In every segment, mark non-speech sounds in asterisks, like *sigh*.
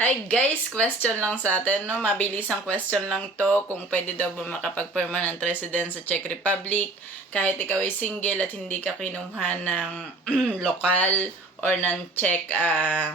Hi guys, question lang sa atin, no? Mabilis ang question lang to kung pwede daw ba makapag-permanent resident sa Czech Republic kahit ikaw ay single at hindi ka kinuha ng *clears throat* lokal or ng Czech ah,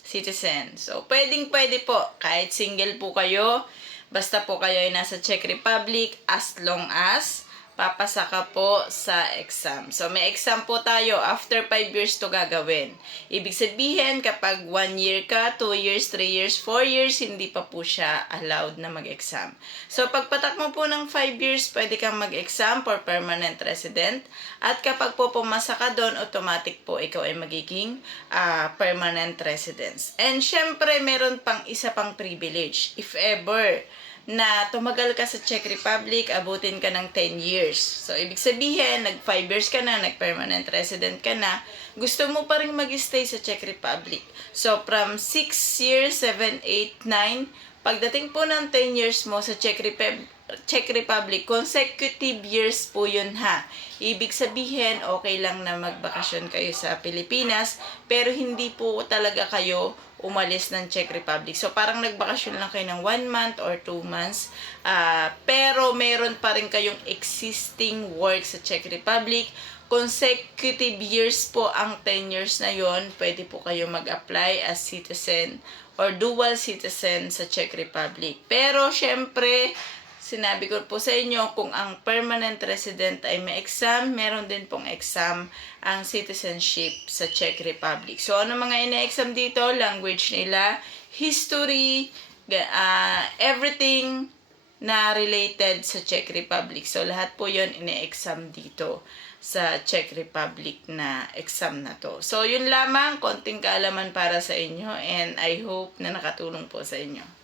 citizen. So, pwedeng pwede po kahit single po kayo, basta po kayo ay nasa Czech Republic as long as papasa ka po sa exam. So, may exam po tayo after 5 years to gagawin. Ibig sabihin, kapag 1 year ka, 2 years, 3 years, 4 years, hindi pa po siya allowed na mag-exam. So, pagpatak mo po ng 5 years, pwede kang mag-exam for permanent resident. At kapag po pumasa ka doon, automatic po ikaw ay magiging ah, permanent residence. And syempre, meron pang isa pang privilege. If ever, na tumagal ka sa Czech Republic, abutin ka ng 10 years. So, ibig sabihin, nag 5 years ka na, nag-permanent resident ka na, gusto mo pa rin mag-stay sa Czech Republic. So, from 6 years, 7, 8, 9, pagdating po ng 10 years mo sa Czech Republic, Czech Republic, consecutive years po yun ha. Ibig sabihin, okay lang na magbakasyon kayo sa Pilipinas, pero hindi po talaga kayo umalis ng Czech Republic. So, parang nagbakasyon lang kayo ng 1 month or 2 months. Ah, pero, meron pa rin kayong existing work sa Czech Republic. Consecutive years po ang 10 years na yon pwede po kayo mag-apply as citizen or dual citizen sa Czech Republic. Pero, syempre, sinabi ko po sa inyo, kung ang permanent resident ay may exam, meron din pong exam ang citizenship sa Czech Republic. So, ano mga ina-exam dito? Language nila, history, ah, everything na related sa Czech Republic. So, lahat po yon ine-exam dito sa Czech Republic na exam na to. So, yun lamang, konting kaalaman para sa inyo and I hope na nakatulong po sa inyo.